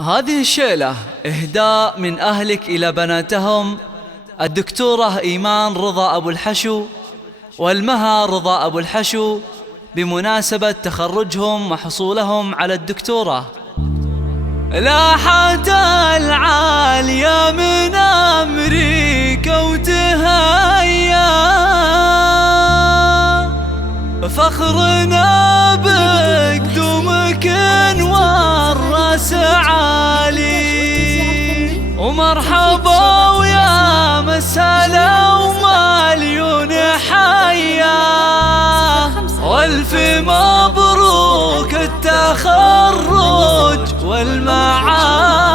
هذه الشيلة إهداء من أهلك إلى بناتهم الدكتورة إيمان رضا أبو الحشو والمها رضا أبو الحشو بمناسبة تخرجهم وحصولهم على الدكتوراه. لاحت العالية من أمريكا وتهيا فخرنا بقدومك والراس عالي ومرحبا ويا مسهلا ومليون حيا والف مبروك التخرج والمعالي.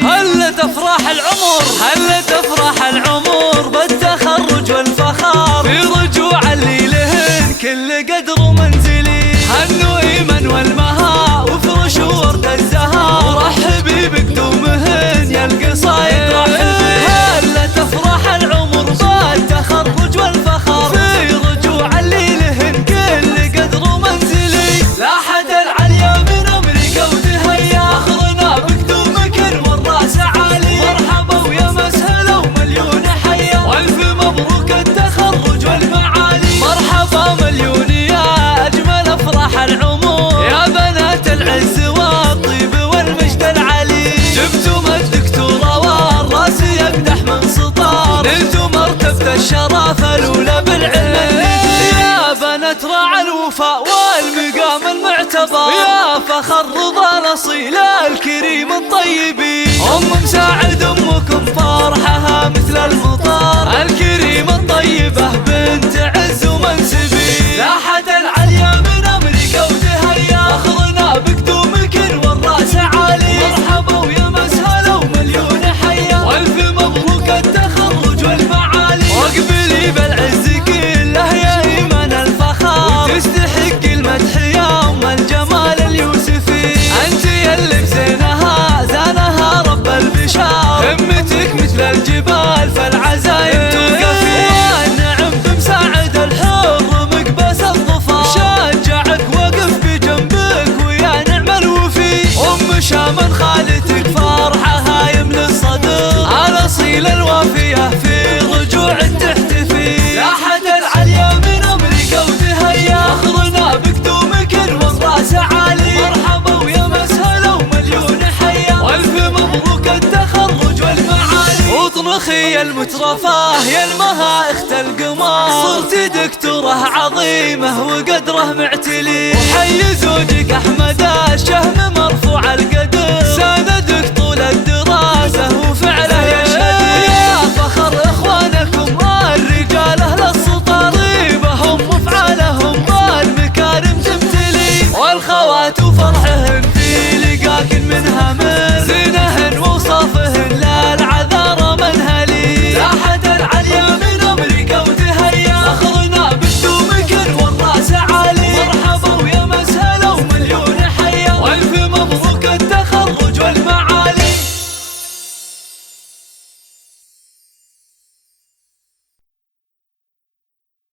هل تفرح العمر هل تفرح العمر بالتخرج والفخر في رجوع اللي لهن كل قدر ومنزلي. هنوا إيمان والمها وفرشوا ورد الزهر ورحبي بقدومهن يا القصايد رحبي. هل تفرح العمر بالتخرج والفخر في رجوع اللي لهن كل قدر ومنزلي. لاحت العليا من أمريكا وتهيا فخرنا بقدومك والراس عالي مرحبا ويا مسهلا ومليون حيا والف مبروك التخرج والمعالي. مرحبا مليون يا أجمل أفراح العمر يا بنات العز والطيب والمجد العلي. جبتم الدكتورة والراس يقدح من سطار نلتم مرتبة الشرف الأولى بالعلم الندي. يا بنات راعي الوفاء والمقام المعتبر يا فخر رضا الأصيل الكريم الطيبي. أم مساعد أمكم فرحها مثل المطار الكريمة الطيبة بنت عز ومنسبي. لاحت العليا من أمريكا وتهيا فخرنا بقدومك والراس عالي مرحبا ويا مسهلا ومليون حيا والف مبروك التخرج والمعالي. واقبلي بالعز كله يا إيمان الفخر وتستحق المدح يا أم الجمال اليوسفي. أنت يلي بزينها زانها رب البشار همتك مثل الجبال فالعزايم توقفي. والنعم بمساعد الحر مقبس الظفر شجعك وقف بجنبك ويا نعم الوفي. أم شامن خالتك فرحها يملى الصدر الأصيل الوافية في رجوعك تحتفي. لاحت العليا من أمريكا وتهيا فخرنا بقدومك والراس عالي مرحبا ويا مسهلا ومليون حيا والف مبروك التخرج والمعالي. واطنخي المترفاه يا المها اخت القمر صرتي دكتورة عظيمة وقدره معتلي. وحي زوجك أحمد الشهم مرفوع